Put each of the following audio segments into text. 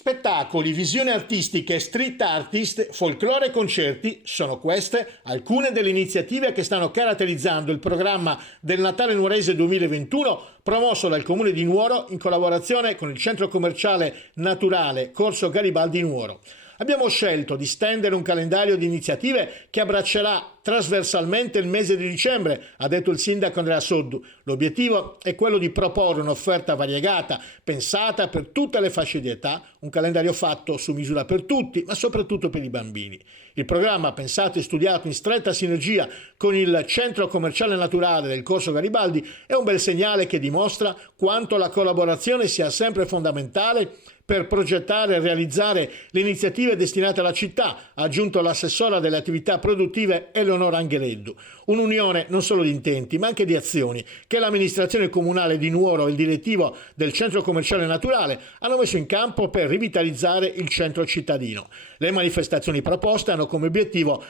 Spettacoli, visioni artistiche, street artist, folklore e concerti sono queste alcune delle iniziative che stanno caratterizzando il programma del Natale Nuorese 2021 promosso dal Comune di Nuoro in collaborazione con il centro commerciale naturale Corso Garibaldi Nuoro. Abbiamo scelto di stendere un calendario di iniziative che abbraccerà trasversalmente il mese di dicembre, ha detto il sindaco Andrea Soddu. L'obiettivo è quello di proporre un'offerta variegata, pensata per tutte le fasce di età, un calendario fatto su misura per tutti, ma soprattutto per i bambini. Il programma, pensato e studiato in stretta sinergia con il centro commerciale naturale del Corso Garibaldi, è un bel segnale che dimostra quanto la collaborazione sia sempre fondamentale per progettare e realizzare le iniziative destinate alla città, ha aggiunto l'assessora delle attività produttive Eleonora Angeleddu. Un'unione non solo di intenti, ma anche di azioni che l'amministrazione comunale di Nuoro e il direttivo del centro commerciale naturale hanno messo in campo per rivitalizzare il centro cittadino. Le manifestazioni proposte hanno come obiettivo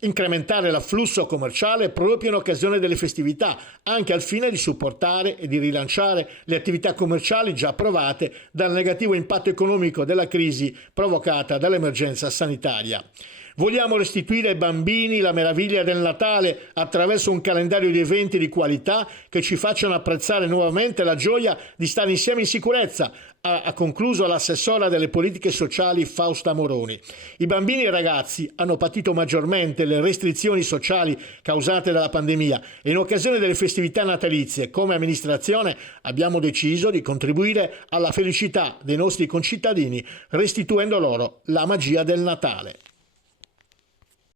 incrementare l'afflusso commerciale proprio in occasione delle festività, anche al fine di supportare e di rilanciare le attività commerciali già provate dal negativo impatto economico della crisi provocata dall'emergenza sanitaria. Vogliamo restituire ai bambini la meraviglia del Natale attraverso un calendario di eventi di qualità che ci facciano apprezzare nuovamente la gioia di stare insieme in sicurezza, ha concluso l'assessora delle politiche sociali Fausta Moroni. I bambini e i ragazzi hanno patito maggiormente le restrizioni sociali causate dalla pandemia e in occasione delle festività natalizie, come amministrazione, abbiamo deciso di contribuire alla felicità dei nostri concittadini restituendo loro la magia del Natale.